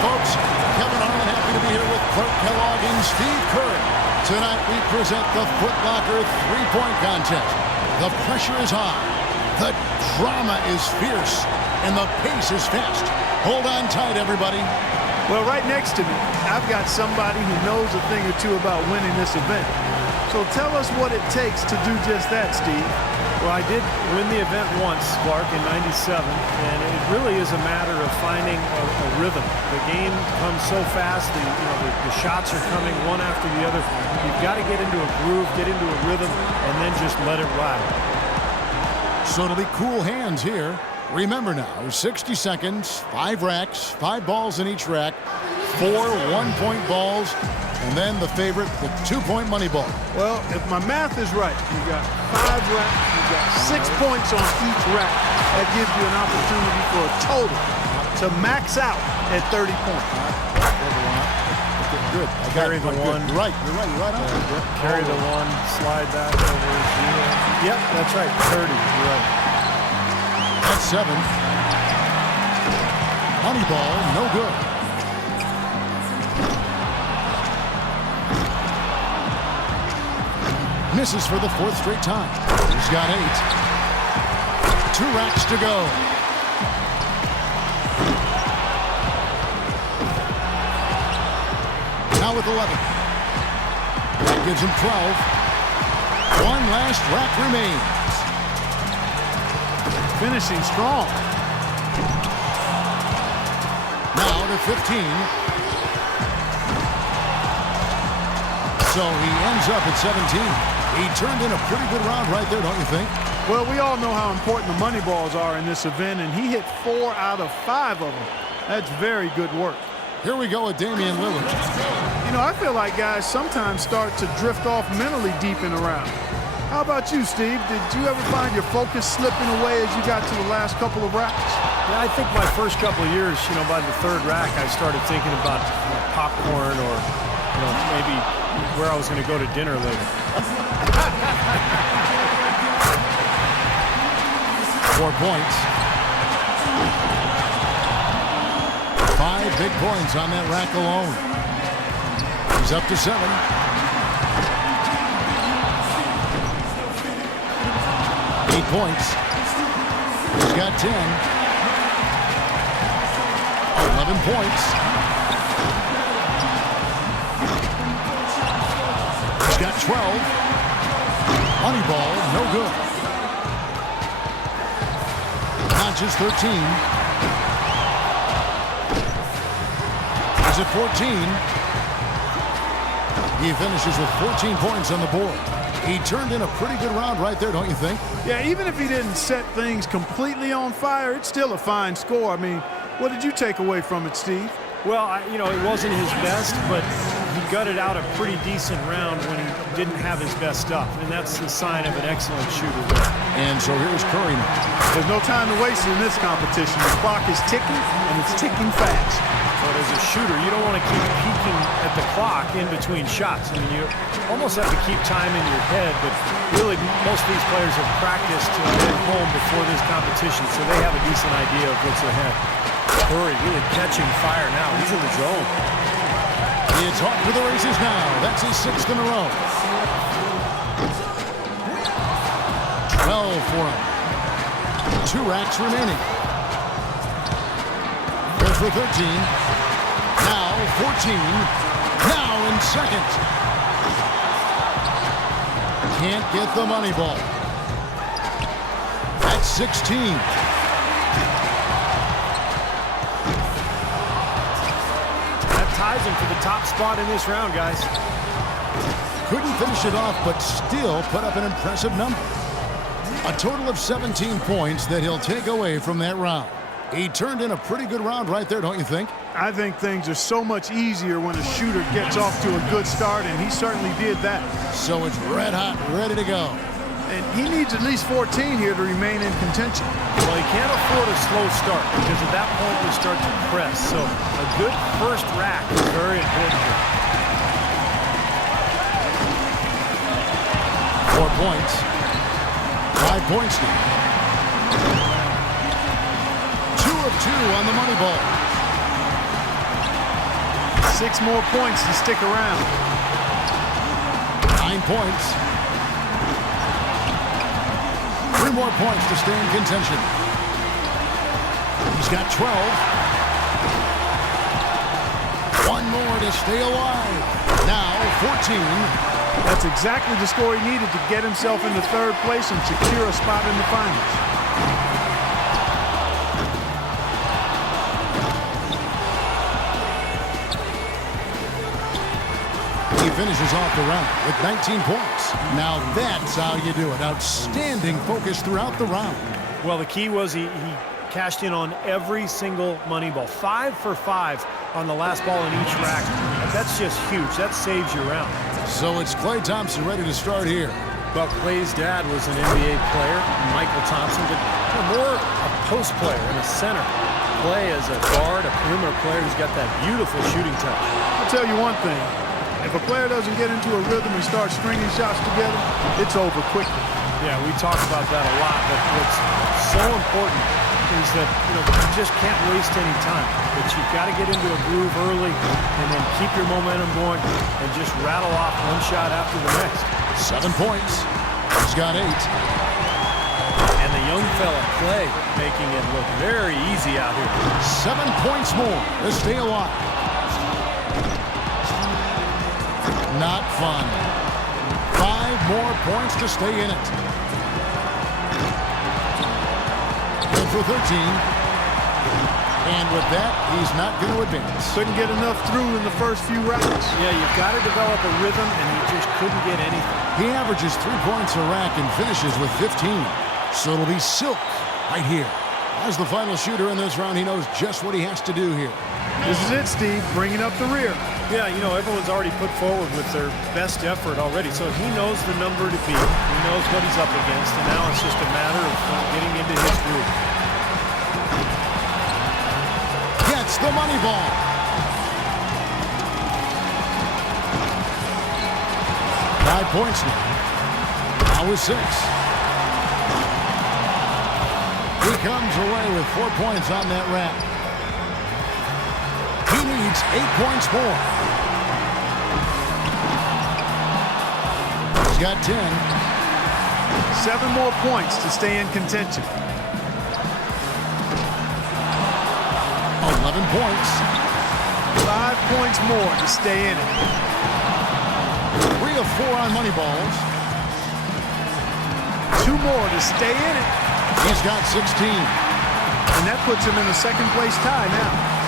folks. Kevin Harlan, happy to be here with Clark Kellogg and Steve Curry. Tonight we present the Foot Locker three-point contest. The pressure is high, the drama is fierce, and the pace is fast. Hold on tight, everybody. Well, right next to me, I've got somebody who knows a thing or two about winning this event. So tell us what it takes to do just that, Steve. Well, I did win the event once, Clark, in '97, and it really is a matter of finding a rhythm. The game comes so fast, the shots are coming one after the other. You've got to get into a groove, get into a rhythm, and then just let it ride. So it'll be cool hands here. Remember now, 60 seconds, 5 racks, 5 balls in each rack, 4 one-point balls, and then the favorite, the 2-point money ball. Well, if my math is right, you got 5 racks, you got 6 points on each rack. That gives you an opportunity for a total to max out at 30 points. Good. I got Carry the one. You're right. You're right on. Carry the one, slide that over. Yep, that's right. 30. You're right. That's 7. Money ball, no good. Misses for the 4th straight time. He's got 8. 2 racks to go. Now with 11. That gives him 12. 1 last rack remains. Finishing strong. Now to 15. So he ends up at 17. He turned in a pretty good round right there, don't you think? Well, we all know how important the money balls are in this event, and he hit 4 out of 5 of them. That's very good work. Here we go with Damian Lillard. You know, I feel like guys sometimes start to drift off mentally deep in a round. How about you, Steve? Did you ever find your focus slipping away as you got to the last couple of racks? Yeah, I think my first couple of years, by the 3rd rack, I started thinking about popcorn or, maybe where I was going to go to dinner later. 4 points. 5 big points on that rack alone. He's up to 7. 8 points. He's got 10. 11 points. He's got 12. Money ball, no good. Notches 13. He's at 14. He finishes with 14 points on the board. He turned in a pretty good round right there, don't you think? Yeah, even if he didn't set things completely on fire, it's still a fine score. I mean, what did you take away from it, Steve? Well, it wasn't his best, but he gutted out a pretty decent round when he didn't have his best stuff, and that's the sign of an excellent shooter. And so here's Curry now. There's no time to waste in this competition. The clock is ticking, and it's ticking fast. But as a shooter, you don't want to keep peeking at the clock in between shots. I mean, you almost have to keep time in your head, but really most of these players have practiced at home before this competition, so they have a decent idea of what's ahead. Curry really catching fire now. He's in the zone. It's off to the races now. That's his 6th in a row. 12 for him. 2 racks remaining. Goes for 13. Now 14. Now in 2nd. Can't get the money ball. That's 16. Ties him for the top spot in this round, guys. Couldn't finish it off, but still put up an impressive number. A total of 17 points that he'll take away from that round. He turned in a pretty good round right there, don't you think? I think things are so much easier when a shooter gets off to a good start, and he certainly did that. So it's red hot, ready to go. And he needs at least 14 here to remain in contention. Well, he can't afford a slow start because at that point you start to press. So a good first rack is very important here. 4 points. 5 points now. 2 of 2 on the money ball. 6 more points to stick around. 9 points. 3 more points to stay in contention. He's got 12. 1 more to stay alive. Now 14. That's exactly the score he needed to get himself into 3rd place and secure a spot in the finals. He finishes off the round with 19 points. Now that's how you do it. Outstanding focus throughout the round. Well, the key was he cashed in on every single money ball. 5 for 5 on the last ball in each rack. That's just huge. That saves your round. So it's Klay Thompson ready to start here. Well, Klay's dad was an NBA player, Michael Thompson, but more a post player and a center. Klay as a guard, a perimeter player who's got that beautiful shooting touch. I'll tell you one thing. If a player doesn't get into a rhythm and start stringing shots together, it's over quickly. Yeah, we talk about that a lot, but what's so important is that, you just can't waste any time. But you've got to get into a groove early and then keep your momentum going and just rattle off one shot after the next. 7 points. He's got 8. And the young fella, Klay, making it look very easy out here. 7 points more to stay alive. Not fun. 5 more points to stay in it. Good for 13. And with that, he's not going to advance. Couldn't get enough through in the first few rounds. Yeah, you've got to develop a rhythm, and he just couldn't get anything. He averages 3 points a rack and finishes with 15. So it'll be Silk right here. As the final shooter in this round, he knows just what he has to do here. This is it, Steve, bringing up the rear. Yeah, everyone's already put forward with their best effort already, so he knows the number to beat. He knows what he's up against, and now it's just a matter of getting into his groove. Gets the money ball. Five points now. Now with 6. He comes away with 4 points on that rack. He needs 8 points more. He's got 10. 7 more points to stay in contention. 11 points. 5 points more to stay in it. 3 of 4 on money balls. 2 more to stay in it. He's got 16. And that puts him in a 2nd place tie now.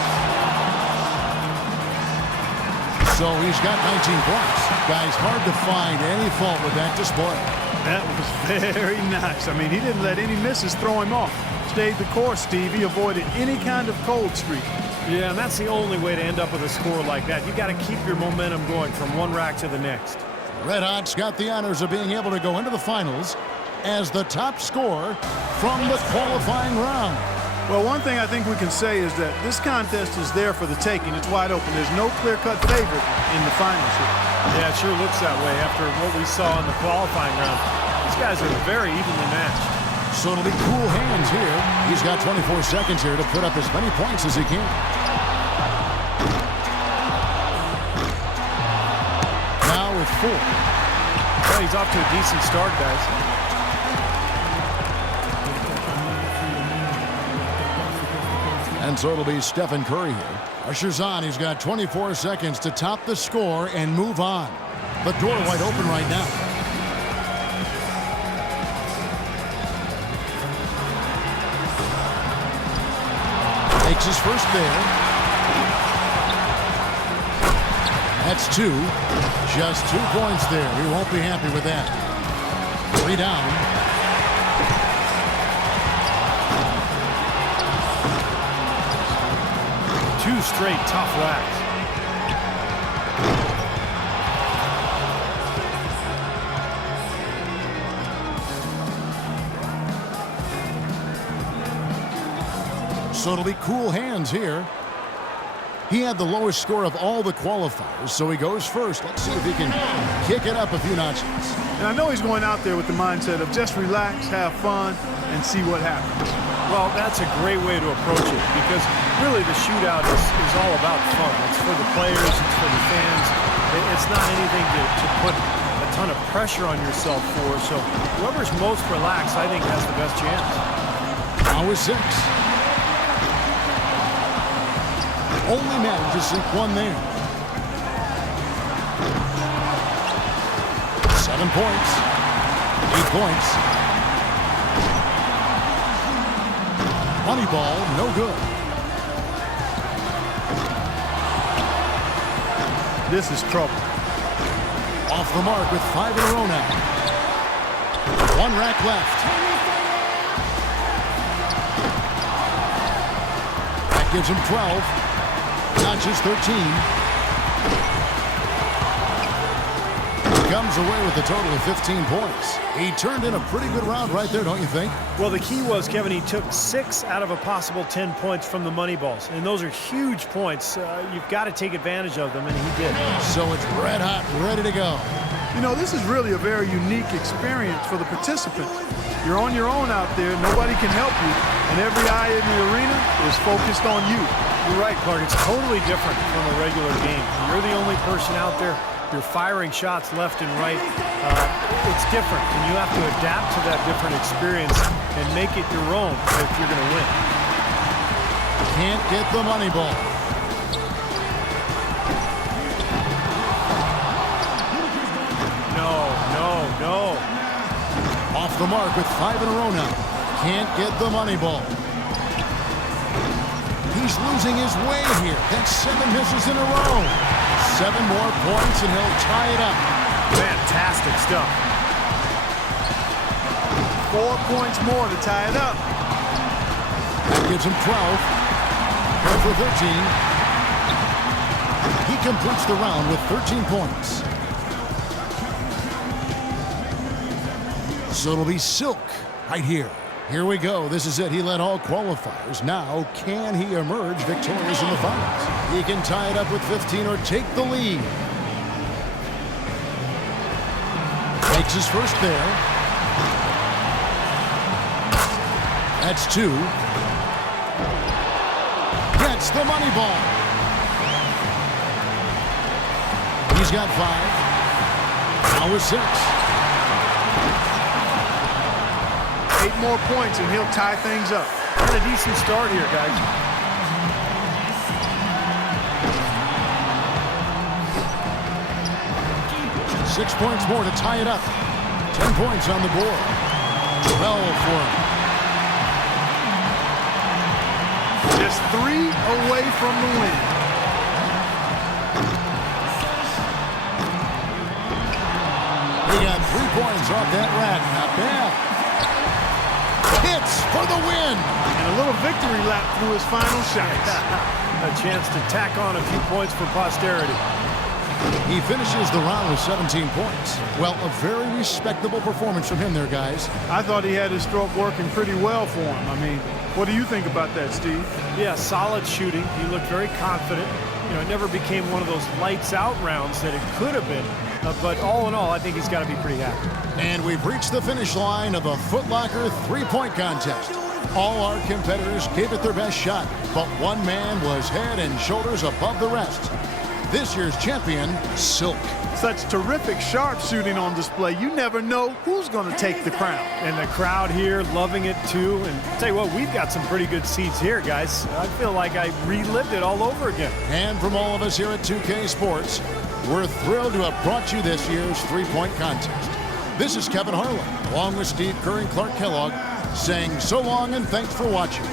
So he's got 19 points. Guys, hard to find any fault with that display. That was very nice. I mean, he didn't let any misses throw him off. Stayed the course, Steve. He avoided any kind of cold streak. Yeah, and that's the only way to end up with a score like that. You got to keep your momentum going from one rack to the next. Red Hot's got the honors of being able to go into the finals as the top scorer from the qualifying round. Well, one thing I think we can say is that this contest is there for the taking. It's wide open. There's no clear-cut favorite in the finals here. Yeah, it sure looks that way after what we saw in the qualifying round. These guys are very evenly matched. So it'll be cool hands here. He's got 24 seconds here to put up as many points as he can. Now with 4. Well, he's off to a decent start, guys. And so it'll be Stephen Curry here. Ushers on. He's got 24 seconds to top the score and move on. The door wide open right now. Makes his first there. That's 2. Just 2 points there. He won't be happy with that. 3 down. Two straight tough racks. So it'll be cool hands here. He had the lowest score of all the qualifiers, so he goes first. Let's see if he can kick it up a few notches. And I know he's going out there with the mindset of just relax, have fun, and see what happens. Well, that's a great way to approach it because really the shootout is all about fun. It's for the players, it's for the fans. It's not anything to put a ton of pressure on yourself for. So whoever's most relaxed, I think, has the best chance. Now is 6. Only managed to sink one there. 7 points. 8 points. Money ball, no good. This is trouble. Off the mark with 5 in a row now. 1 rack left. That gives him 12. Notches 13. Comes away with a total of 15 points. He turned in a pretty good round right there, don't you think? Well, the key was, Kevin, he took 6 out of a possible 10 points from the money balls. And those are huge points. You've got to take advantage of them, and he did. So it's red hot, ready to go. You know, this is really a very unique experience for the participants. You're on your own out there. Nobody can help you. And every eye in the arena is focused on you. You're right, Clark. It's totally different from a regular game. You're the only person out there. You're firing shots left and right. It's different, and you have to adapt to that different experience and make it your own if you're going to win. Can't get the money ball. No. Off the mark with 5 in a row now. Can't get the money ball. He's losing his way here. That's 7 misses in a row. 7 more points and he'll tie it up. Fantastic stuff. 4 points more to tie it up. That gives him 12. Go for 13. He completes the round with 13 points. So it'll be Silk right here. Here we go. This is it. He led all qualifiers. Now, can he emerge victorious in the finals? He can tie it up with 15 or take the lead. Makes his first there. That's 2. Gets the money ball. He's got 5. Now with 6. 8 more points and he'll tie things up. Got a decent start here, guys. Six points more to tie it up. 10 points on the board. 12 for him. Just 3 away from the win. He got 3 points off that rack. Not bad. Hits for the win. And a little victory lap through his final shots. A chance to tack on a few points for posterity. He finishes the round with 17 points. Well, a very respectable performance from him there, guys. I thought he had his stroke working pretty well for him. I mean, what do you think about that, Steve? Yeah, solid shooting. He looked very confident. You know, it never became one of those lights out rounds that it could have been. But all in all, I think he's got to be pretty happy. And we've reached the finish line of the Foot Locker three-point contest. All our competitors gave it their best shot, but one man was head and shoulders above the rest. This year's champion, Silk. Such terrific sharpshooting on display. You never know who's going to take the crown. And the crowd here loving it too. And I'll tell you what, we've got some pretty good seats here, guys. I feel like I relived it all over again. And from all of us here at 2K Sports, we're thrilled to have brought you this year's three-point contest. This is Kevin Harlan, along with Steve Kerr and Clark Kellogg, saying so long and thanks for watching.